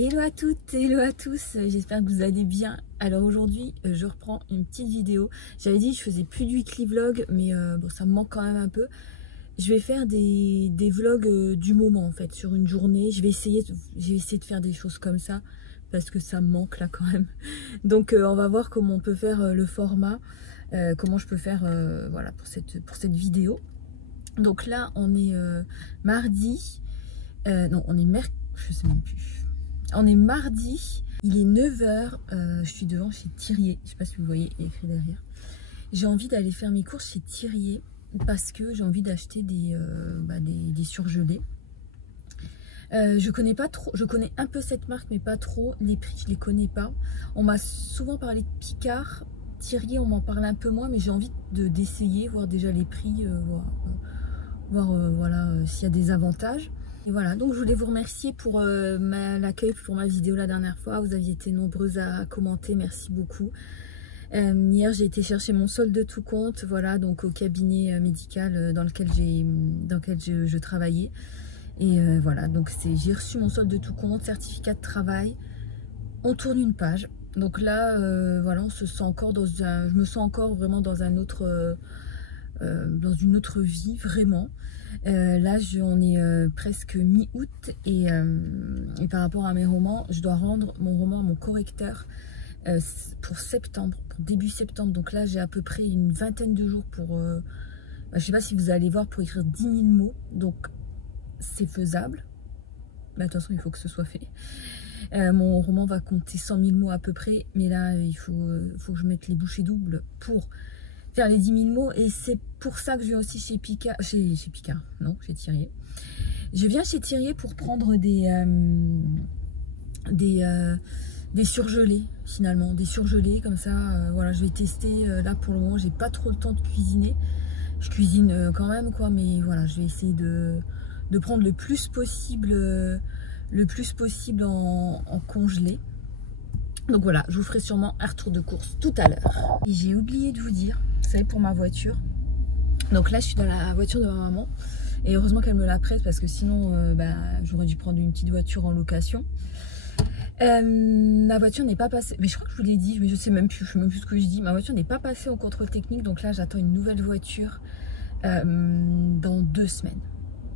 Hello à toutes, hello à tous, j'espère que vous allez bien. Alors aujourd'hui, je reprends une petite vidéo. J'avais dit que je faisais plus de weekly vlog, mais bon, ça me manque quand même un peu. Je vais faire des vlogs du moment en fait, sur une journée. Je vais essayer de faire des choses comme ça, parce que ça me manque là quand même. Donc on va voir comment on peut faire le format, comment je peux faire voilà, pour cette vidéo. Donc là, on est mardi, non, on est mercredi, je sais même plus. On est mardi, il est 9 h, je suis devant chez Thirier, je sais pas si vous voyez écrit derrière. J'ai envie d'aller faire mes courses chez Thirier parce que j'ai envie d'acheter des surgelés. Je connais pas trop, je connais un peu cette marque mais pas trop, les prix je les connais pas. On m'a souvent parlé de Picard, Thirier on m'en parle un peu moins mais j'ai envie d'essayer, voir déjà les prix, voir voilà, s'il y a des avantages. Et voilà, donc je voulais vous remercier pour l'accueil pour ma vidéo la dernière fois. Vous aviez été nombreuses à commenter, merci beaucoup. Hier j'ai été chercher mon solde de tout compte, voilà, donc au cabinet médical dans lequel je travaillais. Et voilà, donc j'ai reçu mon solde de tout compte, certificat de travail. On tourne une page. Donc là, voilà, on se sent encore je me sens encore vraiment dans un autre, dans une autre vie, vraiment. Là, on est presque mi-août et par rapport à mes romans, je dois rendre mon roman à mon correcteur pour septembre, pour début septembre. Donc là, j'ai à peu près une vingtaine de jours pour... je sais pas si vous allez voir, pour écrire 10 000 mots. Donc, c'est faisable. Mais attention, il faut que ce soit fait. Mon roman va compter 100 000 mots à peu près. Mais là, il faut que je mette les bouchées doubles pour faire les 10 000 mots. Et c'est pour ça que je viens aussi chez Picard. Chez Picard, non, chez Thirier. Je viens chez Thirier pour prendre des surgelés, finalement. Des surgelés, comme ça, voilà, je vais tester. Là, pour le moment, j'ai pas trop le temps de cuisiner. Je cuisine quand même, quoi, mais voilà, je vais essayer de prendre le plus possible en congelé. Donc voilà, je vous ferai sûrement un retour de course tout à l'heure. J'ai oublié de vous dire, vous savez, pour ma voiture. Donc là, je suis dans la voiture de ma maman. Et heureusement qu'elle me la prête parce que sinon, j'aurais dû prendre une petite voiture en location. Ma voiture n'est pas passée, mais je crois que je vous l'ai dit, mais je sais même plus ce que je dis. Ma voiture n'est pas passée au contrôle technique, donc là j'attends une nouvelle voiture dans 2 semaines.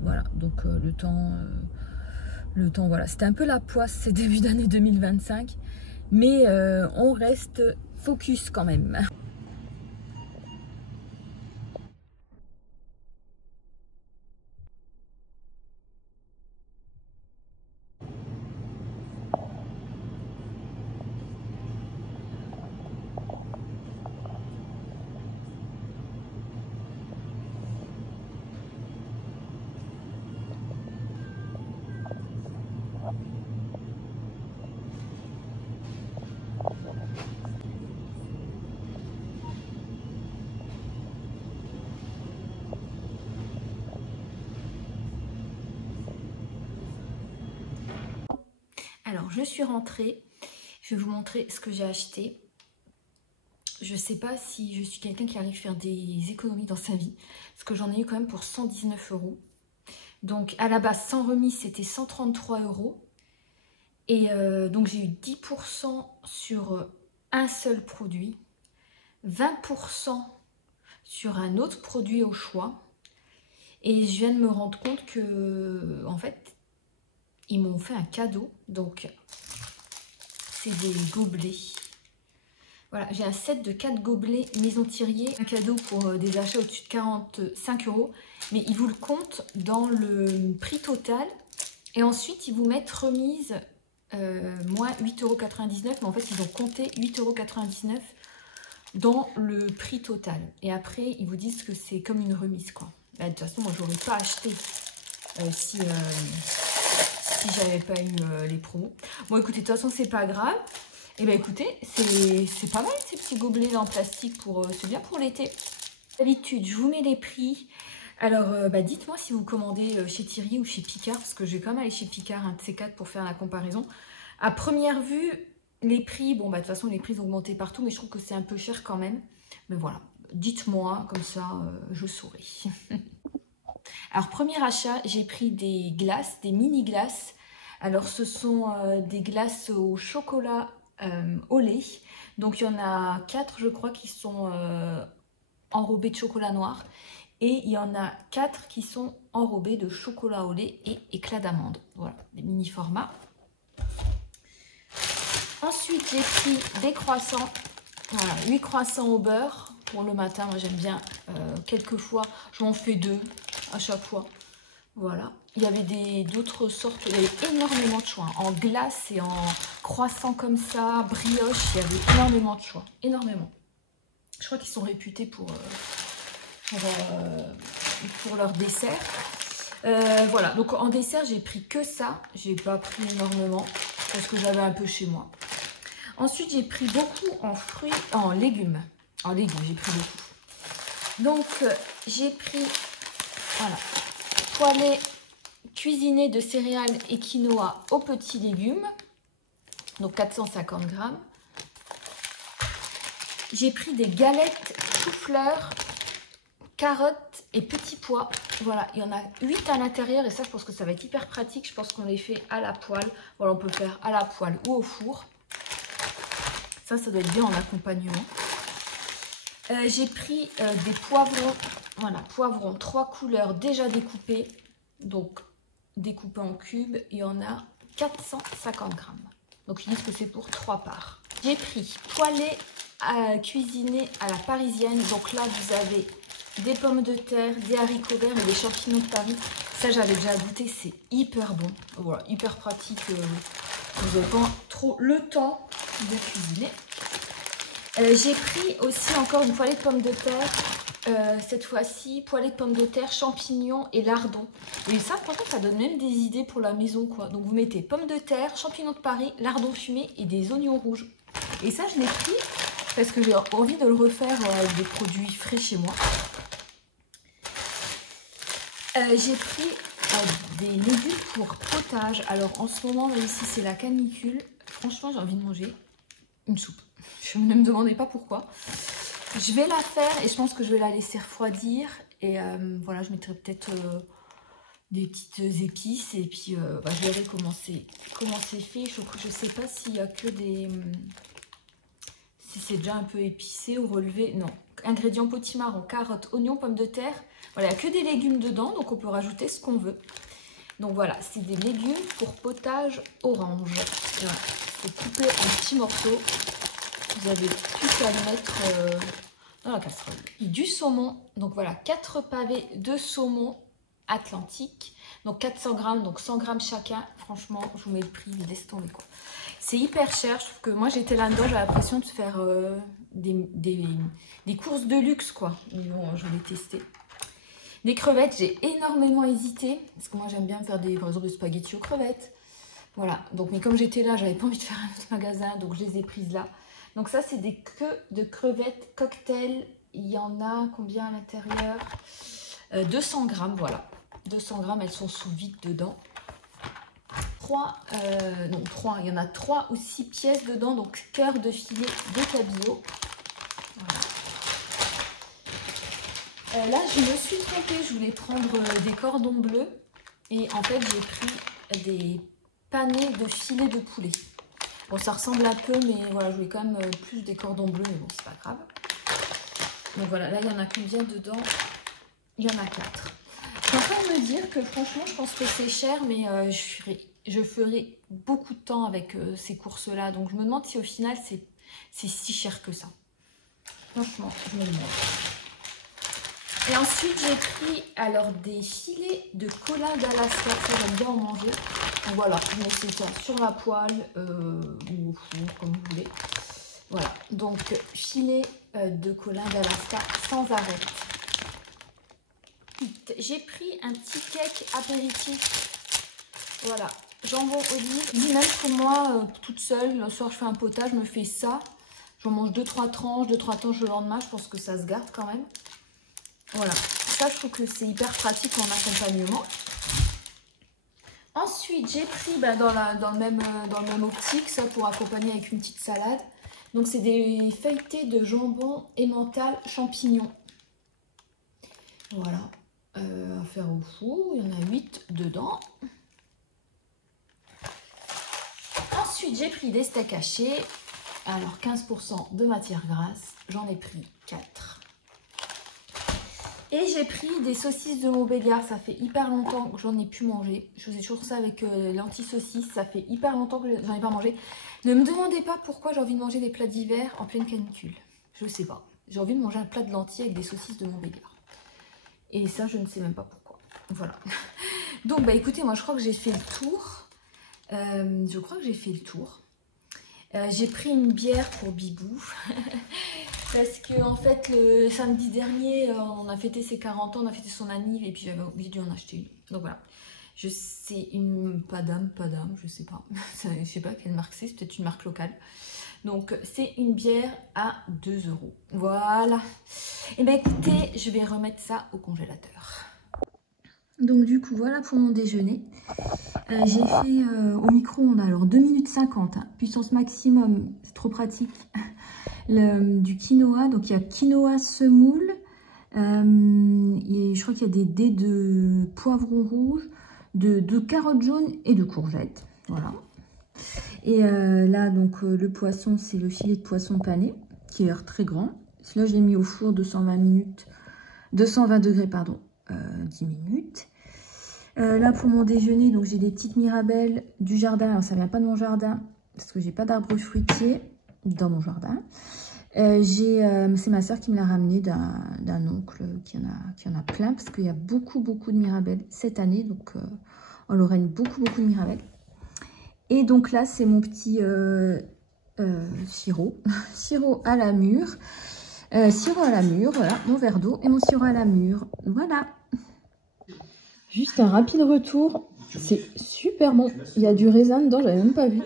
Voilà, donc le temps, voilà, c'était un peu la poisse ces débuts d'année 2025, mais on reste focus quand même. Alors, je suis rentrée. Je vais vous montrer ce que j'ai acheté. Je sais pas si je suis quelqu'un qui arrive à faire des économies dans sa vie. Parce que j'en ai eu quand même pour 119 €. Donc, à la base, sans remise, c'était 133 €. Et donc, j'ai eu 10% sur un seul produit. 20% sur un autre produit au choix. Et je viens de me rendre compte que, en fait, ils m'ont fait un cadeau. Donc, c'est des gobelets. Voilà, j'ai un set de 4 gobelets Maison Thirier. Un cadeau pour des achats au-dessus de 45 €. Mais ils vous le comptent dans le prix total. Et ensuite, ils vous mettent remise moins 8,99 €. Mais en fait, ils ont compté 8,99 € dans le prix total. Et après, ils vous disent que c'est comme une remise, quoi. Bah, de toute façon, moi, j'aurais pas acheté si j'avais pas eu les promos. Bon, écoutez, de toute façon, c'est pas grave. Et bien, écoutez, c'est pas mal, ces petits gobelets en plastique. C'est bien pour l'été. D'habitude, je vous mets les prix. Alors, dites-moi si vous commandez chez Thirier ou chez Picard, parce que je vais quand même aller chez Picard, un de ces quatre, pour faire la comparaison. À première vue, les prix, bon, de toute façon, les prix ont augmenté partout, mais je trouve que c'est un peu cher quand même. Mais voilà, dites-moi, comme ça, je saurai. Alors, premier achat, j'ai pris des glaces, des mini glaces. Alors ce sont des glaces au chocolat au lait. Donc il y en a 4 je crois qui sont enrobées de chocolat noir. Et il y en a 4 qui sont enrobées de chocolat au lait et éclat d'amande. Voilà, des mini formats. Ensuite j'ai pris des croissants. Voilà, 8 croissants au beurre pour le matin. Moi j'aime bien. Quelquefois je m'en fais 2 à chaque fois. Voilà, il y avait d'autres sortes, il y avait énormément de choix. En glace et en croissant comme ça, brioche, il y avait énormément de choix. Énormément. Je crois qu'ils sont réputés pour leur dessert. Voilà, donc en dessert, j'ai pris que ça. J'ai pas pris énormément parce que j'avais un peu chez moi. Ensuite, j'ai pris beaucoup en fruits, en légumes. En légumes, j'ai pris beaucoup. Donc, j'ai pris, voilà, poêlée cuisinée de céréales et quinoa aux petits légumes, donc 450 grammes. J'ai pris des galettes chou-fleur, carottes et petits pois. Voilà, il y en a 8 à l'intérieur et ça, je pense que ça va être hyper pratique. Je pense qu'on les fait à la poêle. Voilà, on peut faire à la poêle ou au four. Ça doit être bien en accompagnement. J'ai pris des poivrons. Voilà, poivrons 3 couleurs déjà découpés. Donc, découpé en cubes, il y en a 450 grammes. Donc ils disent que c'est pour 3 parts. J'ai pris poêlée cuisinée à la parisienne. Donc là vous avez des pommes de terre, des haricots verts et des champignons de Paris. Ça j'avais déjà goûté, c'est hyper bon. Voilà, hyper pratique. Vous n'avez pas trop le temps de cuisiner. J'ai pris aussi encore une poêlée de pommes de terre. Cette fois-ci, poêlée de pommes de terre, champignons et lardons. Et ça, franchement, ça donne même des idées pour la maison, quoi. Donc, vous mettez pommes de terre, champignons de Paris, lardons fumés et des oignons rouges. Et ça, je l'ai pris parce que j'ai envie de le refaire avec des produits frais chez moi. J'ai pris des légumes pour potage. Alors, en ce moment, là, ici, c'est la canicule. Franchement, j'ai envie de manger une soupe. Ne me demandez pas pourquoi. Je vais la faire et je pense que je vais la laisser refroidir. Et voilà, je mettrai peut-être des petites épices. Et puis, je verrai comment c'est fait. Je ne sais pas s'il n'y a que des... si c'est déjà un peu épicé ou relevé. Non. Ingrédients potimarron, carottes, oignons, pommes de terre. Voilà, il n'y a que des légumes dedans. Donc, on peut rajouter ce qu'on veut. Donc, voilà, c'est des légumes pour potage orange. Voilà, c'est coupé en petits morceaux. Vous avez plus qu'à le mettre dans la casserole. Et du saumon, donc voilà, 4 pavés de saumon atlantique. Donc 400 grammes, donc 100 grammes chacun. Franchement, je vous mets le prix, laisse tomber quoi. C'est hyper cher, je trouve que moi j'étais là-dedans, j'avais l'impression de faire des courses de luxe quoi. Mais bon, je vais tester. Des crevettes, j'ai énormément hésité. Parce que moi j'aime bien faire par exemple des spaghettis aux crevettes. Voilà, donc mais comme j'étais là, j'avais pas envie de faire un autre magasin, donc je les ai prises là. Donc ça, c'est des queues de crevettes cocktail. Il y en a combien à l'intérieur 200 grammes, voilà. 200 grammes, elles sont sous vide dedans. 3, il y en a 3 ou 6 pièces dedans. Donc, cœur de filet de cabillaud. Voilà. Là, je me suis trompée. Je voulais prendre des cordons bleus. Et en fait, j'ai pris des panais de filet de poulet. Bon, ça ressemble un peu, mais voilà, je voulais quand même plus des cordons bleus, mais bon, c'est pas grave. Donc voilà, là, il y en a combien dedans? Il y en a 4. Je suis en train de me dire que franchement, je pense que c'est cher, mais je ferai beaucoup de temps avec ces courses-là. Donc je me demande si au final, c'est si cher que ça. Franchement, je me demande. Et ensuite, j'ai pris alors des filets de cola d'Alaska. Ça, j'aime bien en manger. Donc voilà, je mets ça sur la poêle ou au four, comme vous voulez. Voilà, donc filet de cola d'Alaska sans arrêt. J'ai pris un petit cake apéritif. Voilà, jambon olive. Lui-même pour moi, toute seule, le soir je fais un potage, je me fais ça. J'en mange 2-3 tranches, 2-3 tranches le lendemain. Je pense que ça se garde quand même. Voilà, ça je trouve que c'est hyper pratique en accompagnement. Ensuite, j'ai pris dans le même optique, ça pour accompagner avec une petite salade. Donc, c'est des feuilletés de jambon emmental champignons. Voilà, à faire au four. Il y en a 8 dedans. Ensuite, j'ai pris des steaks hachés. Alors, 15% de matière grasse. J'en ai pris 4. Et j'ai pris des saucisses de Montbéliard. Ça fait hyper longtemps que j'en ai pu manger. Je faisais toujours ça avec l'anti-saucisse. Ça fait hyper longtemps que j'en ai pas mangé. Ne me demandez pas pourquoi j'ai envie de manger des plats d'hiver en pleine canicule. Je sais pas. J'ai envie de manger un plat de lentilles avec des saucisses de Montbéliard. Et ça, je ne sais même pas pourquoi. Voilà. Donc, bah écoutez, moi, je crois que j'ai fait le tour. J'ai pris une bière pour Bibou. Parce que, en fait, le samedi dernier, on a fêté ses 40 ans, on a fêté son anniv. Et puis, j'avais oublié de lui en acheter une. Donc, voilà. C'est une Padam, je sais pas. Je sais pas quelle marque c'est peut-être une marque locale. Donc, c'est une bière à 2 €. Voilà. Et bien, écoutez, je vais remettre ça au congélateur. Donc, du coup, voilà pour mon déjeuner. J'ai fait au micro-ondes, alors 2 minutes 50, hein, puissance maximum, c'est trop pratique. Du quinoa, donc il y a quinoa semoule. Et je crois qu'il y a des dés de poivron rouge, de carottes jaunes et de courgettes. Voilà. Et là, donc, le poisson, c'est le filet de poisson pané, qui a l'air très grand. Là, je l'ai mis au four 220 degrés, pardon, 10 minutes. Là, pour mon déjeuner, donc j'ai des petites mirabelles du jardin. Alors, ça vient pas de mon jardin, parce que j'ai pas d'arbre fruitier dans mon jardin. C'est ma soeur qui me l'a ramené d'un oncle qui en a plein, parce qu'il y a beaucoup de mirabelles cette année. Donc, en Lorraine, beaucoup de mirabelles. Et donc là, c'est mon petit sirop. Sirop à la mûre. Voilà, mon verre d'eau et mon sirop à la mûre. Voilà. Juste un rapide retour. C'est super bon. Il y a du raisin dedans, j'avais même pas vu.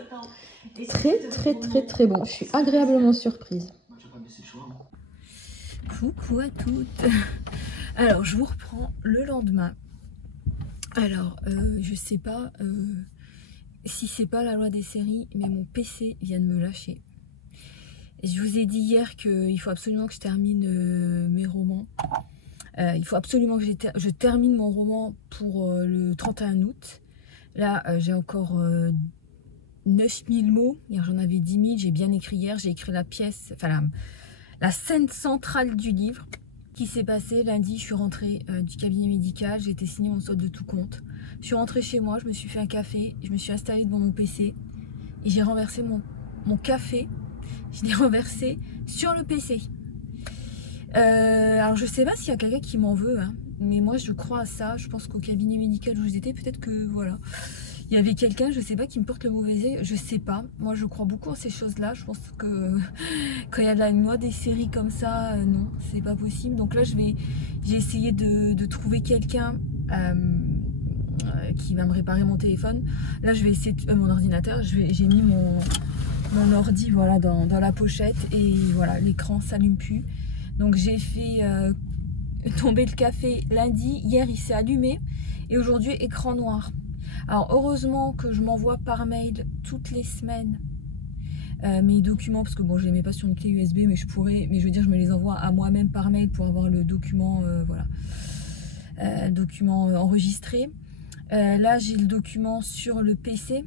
Très bon. Je suis agréablement surprise. Coucou à toutes. Alors, je vous reprends le lendemain. Alors, je sais pas si c'est pas la loi des séries, mais mon PC vient de me lâcher. Je vous ai dit hier qu'il faut absolument que je termine mes romans. Il faut absolument que je termine mon roman pour le 31 août. Là, j'ai encore 9000 mots. Hier, j'en avais 10 000. J'ai bien écrit hier. J'ai écrit la pièce, enfin la scène centrale du livre qui s'est passée lundi. Je suis rentrée du cabinet médical. J'ai été signer mon solde de tout compte. Je suis rentrée chez moi. Je me suis fait un café. Je me suis installée devant mon PC. Et j'ai renversé mon café. Je l'ai renversé sur le PC. Alors je sais pas s'il y a quelqu'un qui m'en veut, hein, mais moi je crois à ça. Je pense qu'au cabinet médical où j'étais, peut-être que voilà, il y avait quelqu'un, je sais pas, qui me porte le mauvais œil. Je sais pas. Moi je crois beaucoup à ces choses-là. Je pense que quand il y a la loi des séries comme ça, non, c'est pas possible. Donc là j'ai essayé de trouver quelqu'un qui va me réparer mon téléphone. Là je vais essayer mon ordinateur. J'ai mis mon ordi, voilà, dans la pochette, et voilà, l'écran s'allume plus. Donc j'ai fait tomber le café lundi. Hier il s'est allumé et aujourd'hui écran noir. Alors heureusement que je m'envoie par mail toutes les semaines mes documents, parce que bon, je les mets pas sur une clé USB, mais je pourrais, mais je veux dire, je me les envoie à moi-même par mail pour avoir le document, voilà, document enregistré. Là j'ai le document sur le PC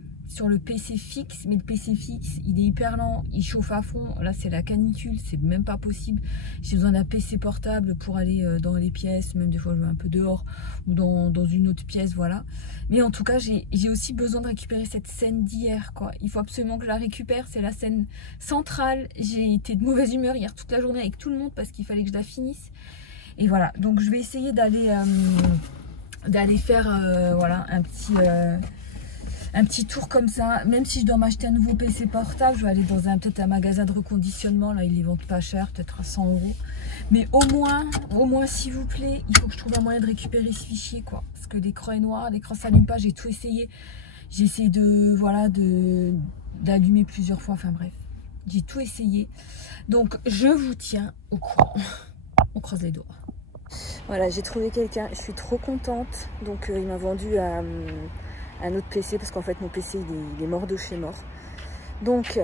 fixe, mais le PC fixe il est hyper lent, il chauffe à fond. Là c'est la canicule, c'est même pas possible. J'ai besoin d'un PC portable pour aller dans les pièces, même des fois je vais un peu dehors ou dans une autre pièce, voilà. Mais en tout cas j'ai aussi besoin de récupérer cette scène d'hier, quoi. Il faut absolument que je la récupère, c'est la scène centrale. J'ai été de mauvaise humeur hier toute la journée avec tout le monde parce qu'il fallait que je la finisse. Et voilà, donc je vais essayer d'aller faire voilà, un petit tour comme ça. Même si je dois m'acheter un nouveau PC portable, je vais aller dans peut-être un magasin de reconditionnement. Là ils les vendent pas cher, peut-être à 100 €. Mais au moins s'il vous plaît, il faut que je trouve un moyen de récupérer ce fichier, quoi. Parce que l'écran est noir, l'écran s'allume pas. J'ai tout essayé. J'ai essayé d'allumer plusieurs fois. Enfin bref, j'ai tout essayé. Donc je vous tiens au courant. On croise les doigts. Voilà, j'ai trouvé quelqu'un. Je suis trop contente. Donc il m'a vendu un autre PC, parce qu'en fait mon PC il est mort de chez mort. Donc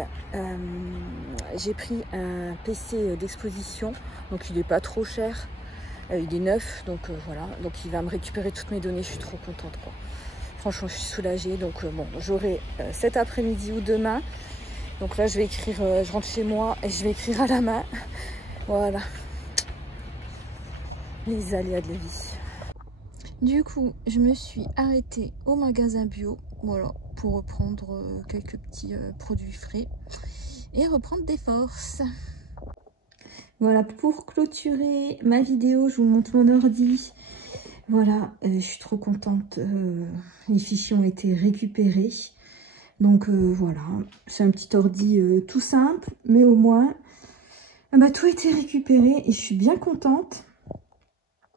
j'ai pris un PC d'exposition, donc il est pas trop cher, il est neuf, donc voilà, donc il va me récupérer toutes mes données. Je suis trop contente, quoi. Franchement, je suis soulagée. Donc bon, j'aurai cet après-midi ou demain. Donc là, je vais écrire, je rentre chez moi et je vais écrire à la main. Voilà. Les aléas de la vie. Du coup, je me suis arrêtée au magasin bio, voilà, pour reprendre quelques petits produits frais et reprendre des forces. Voilà, pour clôturer ma vidéo, je vous montre mon ordi. Voilà, je suis trop contente. Les fichiers ont été récupérés. Donc voilà, c'est un petit ordi tout simple, mais au moins, tout a été récupéré et je suis bien contente.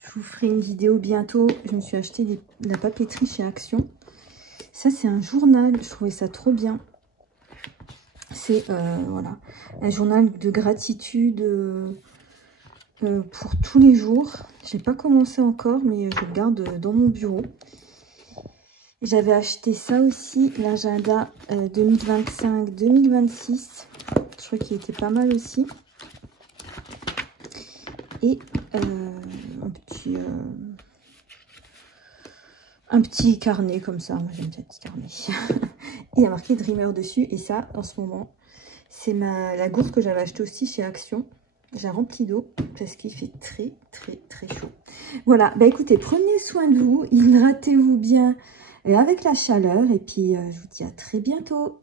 Je vous ferai une vidéo bientôt. Je me suis acheté de la papeterie chez Action. Ça, c'est un journal. Je trouvais ça trop bien. C'est voilà, un journal de gratitude pour tous les jours. J'ai pas commencé encore, mais je le garde dans mon bureau. J'avais acheté ça aussi, l'agenda 2025-2026. Je crois qu'il était pas mal aussi. Et un petit carnet comme ça. Moi, j'aime bien un petit carnet. Et il y a marqué Dreamer dessus. Et ça, en ce moment, c'est la gourde que j'avais achetée aussi chez Action. J'ai rempli d'eau parce qu'il fait très, très, très chaud. Voilà. Bah écoutez, prenez soin de vous. Hydratez-vous bien avec la chaleur. Et puis, je vous dis à très bientôt.